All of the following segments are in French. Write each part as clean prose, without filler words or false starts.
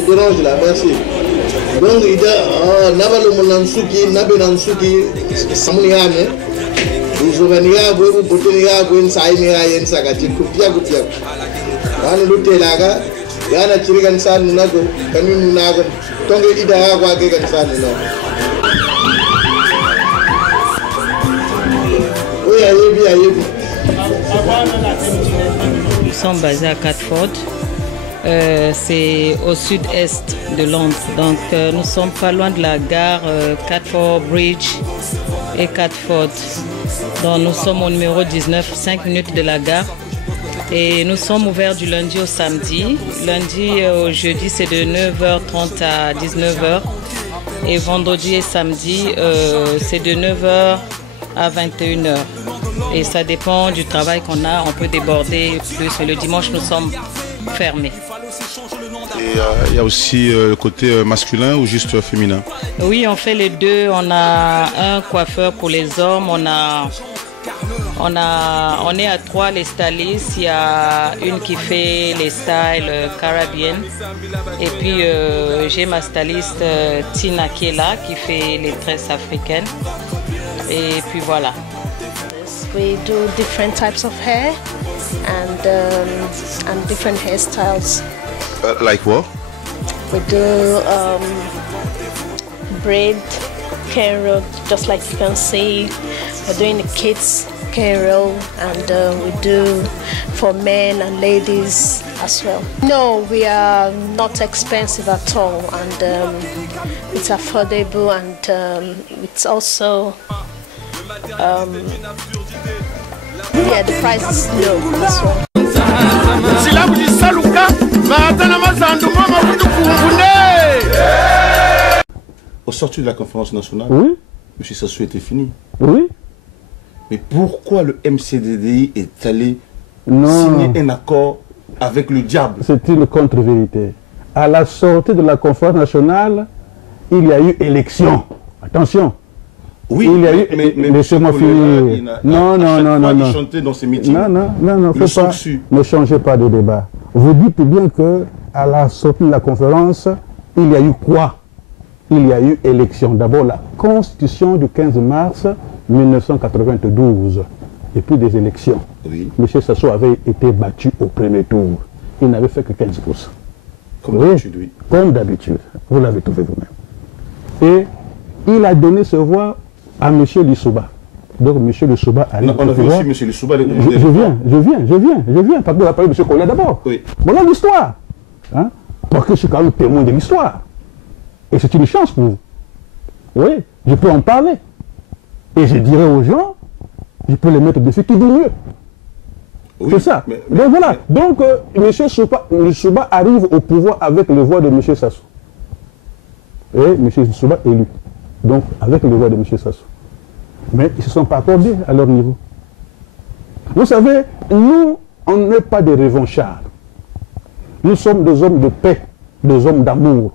je dérange là, merci. Donc, il y a Nabalo Monansuki, Nabenansuki, Samuniane, Zouvania, Botonia, Saïnia, Yen Sagati, Kupia Kupia. Wan Lutelaga, Yana Chirigan San Nago, Kamin Nago, Tonga Ida Wagan San. Oui, aïe. Nous sommes basés à Catford. C'est au sud-est de Londres. Donc nous sommes pas loin de la gare Catford Bridge et Catford. Donc nous sommes au numéro 19, 5 minutes de la gare. Et nous sommes ouverts du lundi au samedi. Lundi au jeudi, c'est de 9h30 à 19h. Et vendredi et samedi, c'est de 9h à 21h. Et ça dépend du travail qu'on a. On peut déborder plus. Mais le dimanche, nous sommes fermés. Et il y a aussi le côté masculin ou juste féminin? Oui, on fait les deux. On a un coiffeur pour les hommes. On est à 3 les stylistes. Il y a une qui fait les styles caribéennes. Et puis j'ai ma styliste Tina qui est là, qui fait les tresses africaines. Et puis voilà. We do different types of hair and different hairstyles. Like what? We do braid, Cairo, just like you can see. We're doing the kids Cairo, and we do for men and ladies as well. No, we are not expensive at all, and it's affordable, and it's also yeah, the price is low as well. Au sortir de la conférence nationale, oui. M. Sassou était fini. Oui. Mais pourquoi le MCDDI est allé signer un accord avec le diable? C'est une contre-vérité. À la sortie de la conférence nationale, il y a eu élection. Attention. Oui, il y a eu, mais laissez-moi finir. Non. Il chantait dans ses meetings. Non, faut pas, ne changez pas de débat. Vous dites bien que à la sortie de la conférence, il y a eu quoi? Il y a eu élection. D'abord la constitution du 15 mars 1992. Et puis des élections. Oui. M. Sassou avait été battu au premier tour. Il n'avait fait que 15%. Comme d'habitude, oui. Comme d'habitude. Vous l'avez trouvé vous-même. Et il a donné ce voix à M. Lissouba. Donc M. Lissouba a on a vu aussi M. Lissouba. Je viens. Parce qu'on a parlé de M. Kola d'abord. Oui. Voilà l'histoire. Hein? Parce que je suis quand même témoin de l'histoire. Et c'est une chance pour vous. Oui, je peux en parler. Et je dirai aux gens, je peux les mettre dessus qui dit mieux. Oui, c'est ça. Mais voilà. Donc, M. Lissouba arrive au pouvoir avec le voix de M. Sassou. Et M. Lissouba élu. Donc, avec le voix de M. Sassou. Mais ils ne se sont pas accordés à leur niveau. Vous savez, nous, on n'est pas des revanchards. Nous sommes des hommes de paix, des hommes d'amour.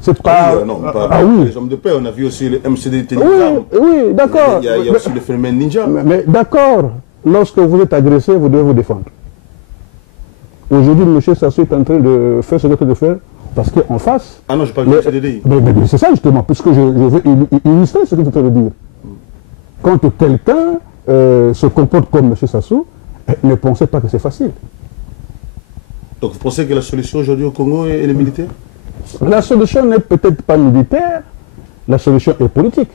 C'est pas... oui. Les hommes de paix, on a vu aussi le MCD Télégramme. Oui, d'accord. Il y a aussi le phénomène ninja. Mais d'accord, lorsque vous êtes agressé, vous devez vous défendre. Aujourd'hui, M. Sassou est en train de faire ce qu'il est en train de faire. Parce qu'en face... Ah non, je parle du CDDI. Mais c'est ça justement, puisque je veux illustrer ce que tu es en train de dire. Quand quelqu'un se comporte comme M. Sassou, ne pensez pas que c'est facile. Donc vous pensez que la solution aujourd'hui au Congo est les militaires? La solution n'est peut-être pas militaire, la solution est politique.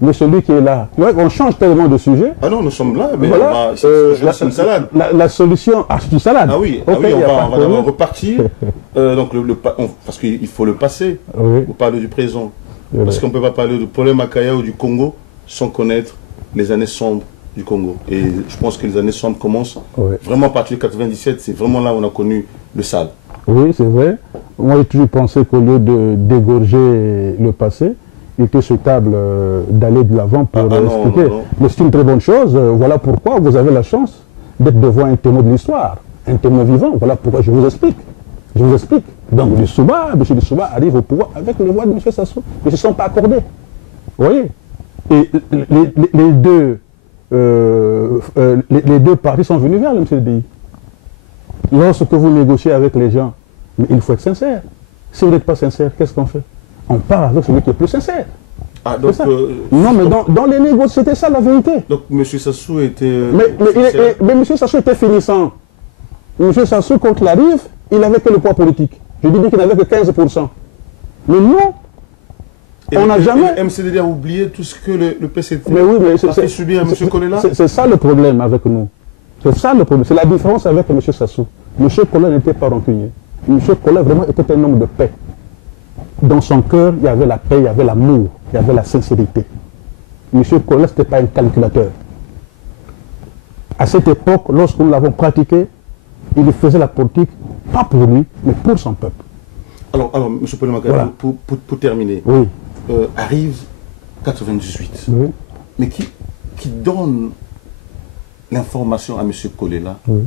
Mais celui qui est là, on change tellement de sujet. Ah non, nous sommes là, mais voilà, c'est une salade. La solution, c'est une salade. Ah oui, okay, on va repartir. Donc parce qu'il faut le passé, pour parler du présent. Parce qu'on ne peut pas parler du problème à Kaya ou du Congo sans connaître les années sombres du Congo. Et je pense que les années sombres commencent vraiment à partir de 97, c'est vraiment là où on a connu le sale. Oui, c'est vrai. Moi, j'ai toujours pensé qu'au lieu de dégorger le passé, il était souhaitable d'aller de l'avant pour expliquer. Non. Mais c'est une très bonne chose. Voilà pourquoi vous avez la chance d'être devant un témoin de l'histoire, un témoin vivant. Voilà pourquoi je vous explique. Je vous explique. Donc, M. Lissouba arrive au pouvoir avec le voix de M. Sassou. Ils ne se sont pas accordés. Vous voyez? Et les deux partis sont venus vers le MCDI. Lorsque vous négociez avec les gens, Mais il faut être sincère. Si vous n'êtes pas sincère, qu'est-ce qu'on fait? On part avec celui qui est plus sincère. Ah, donc, non, mais dans les négociations, c'était ça la vérité. Donc M. Sassou était... mais M. Sassou était finissant. M. Sassou, quand il arrive, il n'avait que le poids politique. Je dis qu'il n'avait que 15%. Mais non, on n'a jamais... Le MCDD a oublié tout ce que le PCT a fait subir à M. Kolela. C'est ça le problème avec nous. C'est ça le problème. C'est la différence avec M. Sassou. M. Kolela n'était pas rancunier. M. Kolela vraiment était un homme de paix. Dans son cœur, il y avait la paix, il y avait l'amour, il y avait la sincérité. M. Kolela, ce n'était pas un calculateur. À cette époque, lorsque nous l'avons pratiqué, il faisait la politique, pas pour lui, mais pour son peuple. Alors M. Polemaka, voilà. pour terminer, oui. Arrive 98. Oui. Mais qui donne l'information à M. Kolela, oui,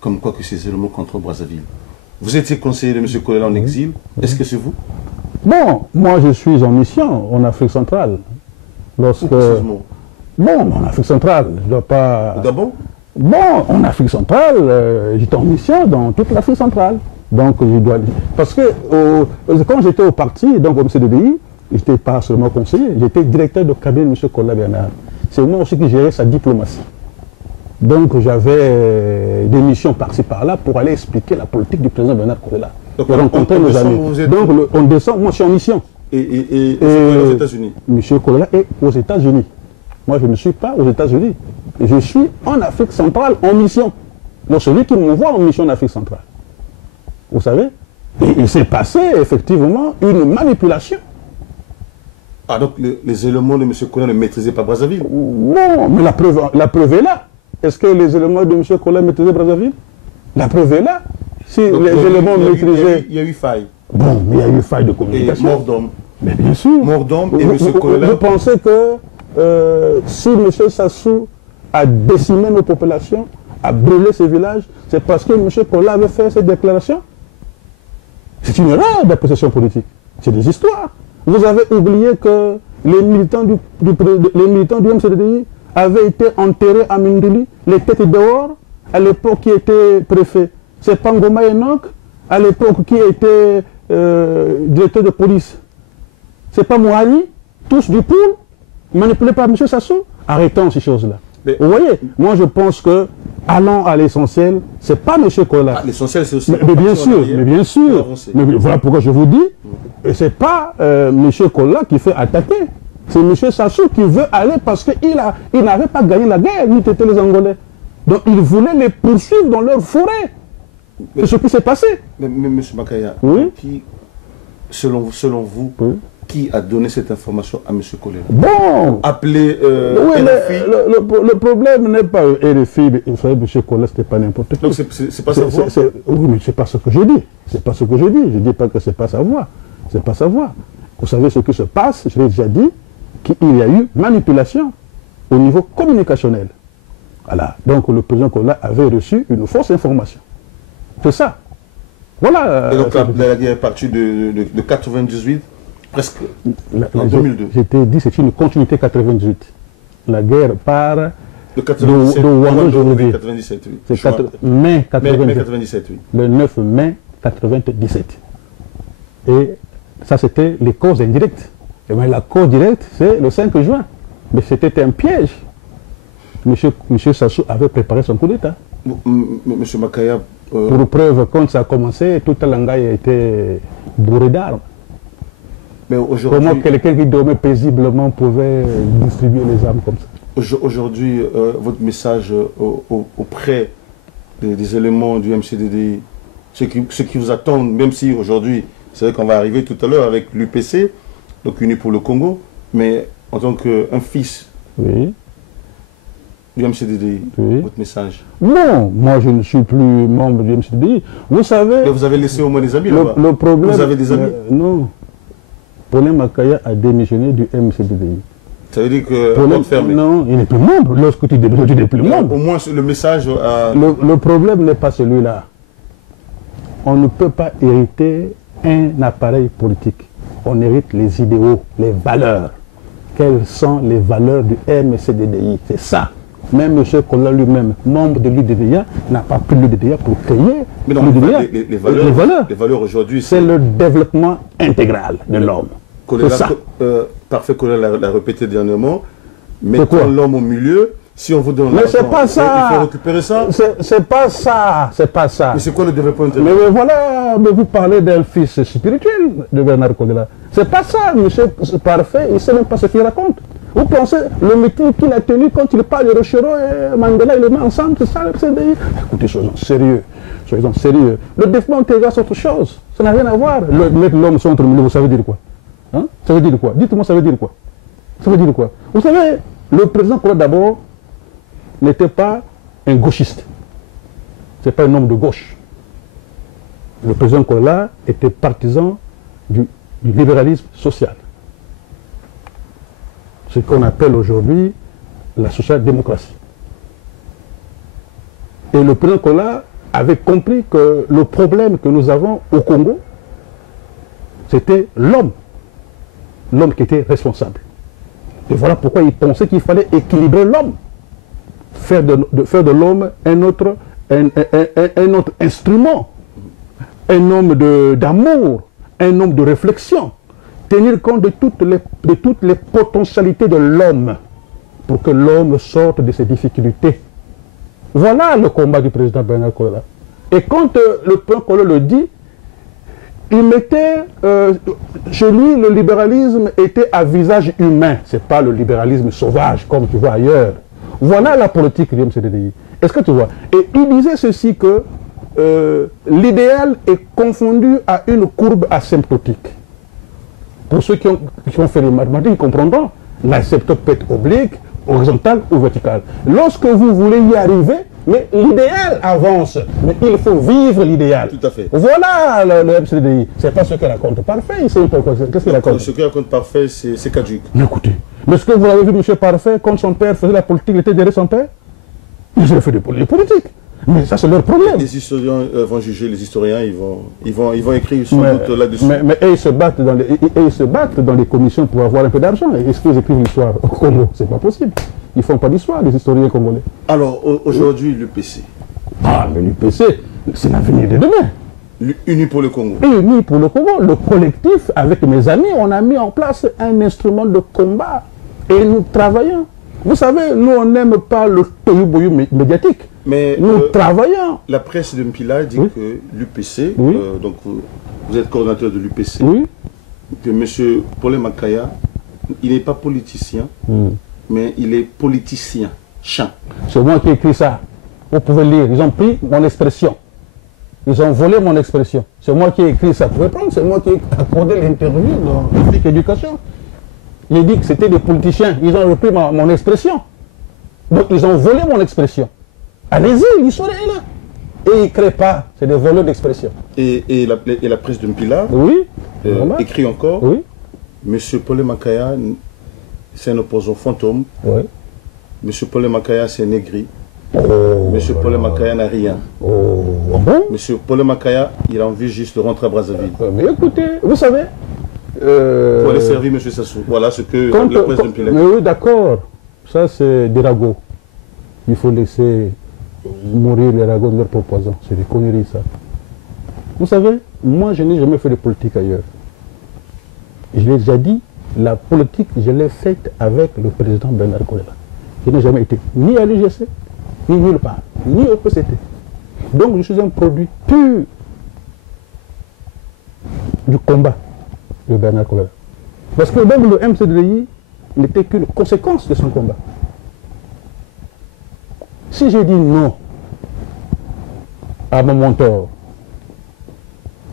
comme quoi que c'est le mot contre Brazzaville? Vous étiez conseiller de M. Kolela en exil, oui. Est-ce que c'est vous? Bon, moi je suis en mission en Afrique centrale. Lorsque... Bon, en Afrique centrale, je ne dois pas... D'abord? Bon, en Afrique centrale, j'étais en mission dans toute l'Afrique centrale. Donc je dois... Parce que quand j'étais au parti, donc au MCDDI, je n'étais pas seulement conseiller, j'étais directeur de cabinet de M. Kolela Bernard. C'est moi aussi qui gérais sa diplomatie. Donc j'avais des missions par-ci par-là pour aller expliquer la politique du président Bernard Kolela. Donc rencontrer nos amis. Donc on descend, moi je suis en mission. Et aux États-Unis? M. Kolela est aux États-Unis. Moi je ne suis pas aux États-Unis. Je suis en Afrique centrale en mission. Donc celui qui m'envoie en mission en Afrique centrale. Vous savez? Et il s'est passé effectivement une manipulation. Ah donc les éléments de M. Kolela ne maîtrisaient pas Brazzaville? Non, mais la preuve est là. Est-ce que les éléments de M. Kolela maîtrisaient Brazzaville? La preuve est là. Si donc, les éléments maîtrisaient... Il y a eu faille. Bon, mais il y a eu faille de communication. Et mort d'homme. Mais bien sûr. Mort d'homme et M. Kolela... Vous pensez que si M. Sassou a décimé nos populations, a brûlé ces villages, c'est parce que M. Kolela avait fait cette déclaration? C'est une erreur d'appréciation politique. C'est des histoires. Vous avez oublié que les militants du MCDDI avaient été enterrés à Mindili, les têtes dehors, à l'époque qui était préfet. C'est Pangoma Enoch, à l'époque qui était directeur de police. C'est pas Mouhali, tous du pool, manipulés par M. Sassou. Arrêtons ces choses-là. Vous voyez, moi je pense que allons à l'essentiel, c'est pas M. Kolela. Ah, l'essentiel c'est aussi... Mais bien sûr, mais voilà pourquoi je vous dis, et c'est pas M. Kolela qui fait attaquer. C'est M. Sassou qui veut aller parce qu'il n'avait pas gagné la guerre, ni têté les Angolais. Donc il voulait les poursuivre dans leur forêt. C'est ce qui s'est passé. Mais M. Makaya, oui? Selon vous, oui, qui a donné cette information à M. Kolela? Bon, appelé oui, RFI. Le problème n'est pas RFI. Vous savez, M. Kolela, ce n'est pas n'importe qui. Donc c'est pas sa voix? Oui, mais c'est pas ce que je dis. C'est pas ce que je dis. Je ne dis pas que c'est pas sa voix. C'est pas sa voix. Vous savez ce qui se passe, je l'ai déjà dit, qu'il y a eu manipulation au niveau communicationnel. Voilà. Donc le président Kolela avait reçu une fausse information. C'est ça. Voilà. Et donc la guerre est partie de 98, presque en 2002. J'étais dit c'est une continuité 98. La guerre part de 97, de 97, oui. C'est mai 97, oui. Le 9 mai 97. Et ça c'était les causes indirectes. Et bien, la cause directe, c'est le 5 juin. Mais c'était un piège. Monsieur Sassou avait préparé son coup d'État. Monsieur Makaya... Pour preuve, quand ça a commencé, tout Langaï a été bourré d'armes. Mais aujourd'hui... Comment quelqu'un qui dormait paisiblement pouvait distribuer les armes comme ça? Aujourd'hui, votre message auprès des éléments du MCDD, ceux qui vous attendent, même si aujourd'hui, c'est vrai qu'on va arriver tout à l'heure avec l'UPC, donc Unis pour le Congo, mais en tant qu'un fils, oui, du MCDD, oui, votre message? Non, moi je ne suis plus membre du MCDD. Vous savez... Mais vous avez laissé au moins des amis là-bas. Le problème... Vous avez des amis? Non. Paulin Makaya a démissionné du MCDD. Ça veut dire que... Paulin, fermé. Non, il n'est plus membre. Lorsque tu démissionnes, tu n'es plus membre. Au moins le message... Le problème n'est pas celui-là. On ne peut pas hériter un appareil politique. On hérite les idéaux, les valeurs. Quelles sont les valeurs du MCDDI? C'est ça. Même M. Kola lui-même, membre de l'UDDA, n'a pas pris l'UDDA pour créer l'UDDA. Les valeurs aujourd'hui, c'est le développement intégral de l'homme. C'est ça. Parfait, Kola l'a répété dernièrement. Mettons l'homme au milieu. Si on vous donne mais c'est pas ça. Il faut récupérer ça. C'est pas ça. C'est pas ça. Mais c'est quoi le développement intégral? Mais voilà, mais vous parlez d'un fils spirituel de Bernard Kodela. C'est pas ça, monsieur Parfait. Il ne sait même pas ce qu'il raconte. Vous pensez, le meeting qu'il a tenu quand il parle de Rochero et Mandela, il les met ensemble, c'est ça le CDI? Écoutez, soyons sérieux. Soyons sérieux. Le développement intégral, c'est autre chose. Ça n'a rien à voir. Mettre l'homme sur entre milieu, vous savez dire quoi? Hein? Ça veut dire quoi? Dites-moi, ça veut dire quoi? Ça veut dire quoi? Vous savez, le président Kola d'abord n'était pas un gauchiste. Ce n'est pas un homme de gauche. Le président Kola était partisan du libéralisme social. Ce qu'on appelle aujourd'hui la social-démocratie. Et le président Kola avait compris que le problème que nous avons au Congo, c'était l'homme. L'homme qui était responsable. Et voilà pourquoi il pensait qu'il fallait équilibrer l'homme. Faire de l'homme un autre instrument. Un homme d'amour, un homme de réflexion. Tenir compte de toutes les potentialités de l'homme pour que l'homme sorte de ses difficultés. Voilà le combat du président Bernard Kola. Et quand le président Kola le dit, il mettait, chez lui, le libéralisme était à visage humain. Ce n'est pas le libéralisme sauvage comme tu vois ailleurs. Voilà la politique du MCDDI. Est-ce que tu vois? Et il disait ceci que l'idéal est confondu à une courbe asymptotique. Pour ceux qui ont fait les mathématiques, ils comprendront. L'asymptote peut être oblique, horizontale ou verticale. Lorsque vous voulez y arriver, mais l'idéal avance. Mais il faut vivre l'idéal. Tout à fait. Voilà le MCDI. Ce n'est pas ce qu'il raconte Parfait. Qu'est-ce qu'il raconte? Ce qu'il raconte Parfait, c'est caduque. Mais écoutez, mais est-ce que vous avez vu M. Parfait, quand son père faisait la politique, il était derrière son père? Ils ont fait des politiques. Mais ça, c'est leur problème. Les historiens vont juger, les historiens, ils vont écrire sans doute là-dessus. Mais ils se battent dans les commissions pour avoir un peu d'argent. Est-ce qu'ils écrivent l'histoire au Congo? C'est pas possible. Ils ne font pas d'histoire, les historiens congolais. Alors, aujourd'hui, l'UPC. Ah, mais l'UPC, c'est l'avenir de demain. Unis pour le Congo. Unis pour le Congo. Le collectif, avec mes amis, on a mis en place un instrument de combat. Et nous travaillons. Vous savez, nous, on n'aime pas le tohu-bohu médiatique. Mais nous travaillons. La presse de Mpila dit que l'UPC, donc vous êtes coordinateur de l'UPC, que M. Paul Makaya, il n'est pas politicien, mais il est politicien, chien. C'est moi qui ai écrit ça. Vous pouvez lire. Ils ont pris mon expression. Ils ont volé mon expression. C'est moi qui ai écrit ça. Vous pouvez prendre. C'est moi qui ai accordé l'interview dans l'Afrique Éducation. J'ai dit que c'était des politiciens. Ils ont repris mon expression. Donc ils ont volé mon expression. Allez-y, l'histoire est là. Et ils ne créent pas. C'est des voleurs d'expression. Et la presse de Mpila écrit encore. M. Paul Makaya, c'est un opposant fantôme. M. Paul Makaya, c'est un aigri. M. Paul Makaya n'a rien. M. Paul Makaya, il a envie juste de rentrer à Brazzaville. Mais écoutez, vous savez... Pour aller servir M. Sassou. Voilà ce que la presse de Mpila. Mais oui, d'accord. Ça, c'est des ragots. Il faut laisser mourir les ragots de leur proposant. C'est des conneries, ça. Vous savez, moi, je n'ai jamais fait de politique ailleurs. Je l'ai déjà dit, la politique, je l'ai faite avec le président Bernard Kola. Je n'ai jamais été ni à l'UGC, ni nulle part, ni au PCT. Donc, je suis un produit pur du combat de Bernard Kola. Parce que même le MCDI n'était qu'une conséquence de son combat. Si j'ai dit non à mon mentor,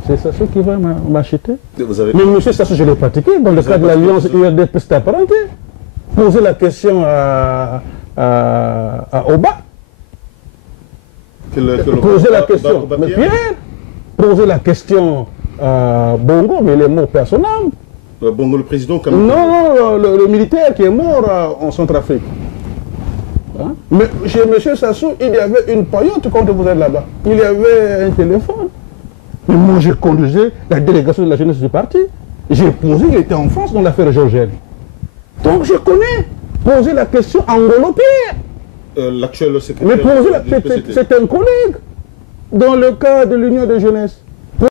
c'est Sassou qui va m'acheter. Mais M. Sassou, je l'ai pratiqué dans le cadre de l'alliance URDP apparenté. Poser la question à Oba. Poser la question à Pierre. Poser la question à Bongo, mais les mots personnels. Bongo, le président quand même. Non, le militaire qui est mort en Centrafrique. Hein? Mais chez M. Sassou, il y avait une paillote quand vous êtes là-bas. Il y avait un téléphone. Mais moi, je conduisais la délégation de la jeunesse du parti. J'ai posé, il était en France dans l'affaire Georgène. Donc je connais. Poser la question à Ngolo Pierre. l'actuel secrétaire. Mais pour vous, c'est un collègue dans le cas de l'Union de jeunesse.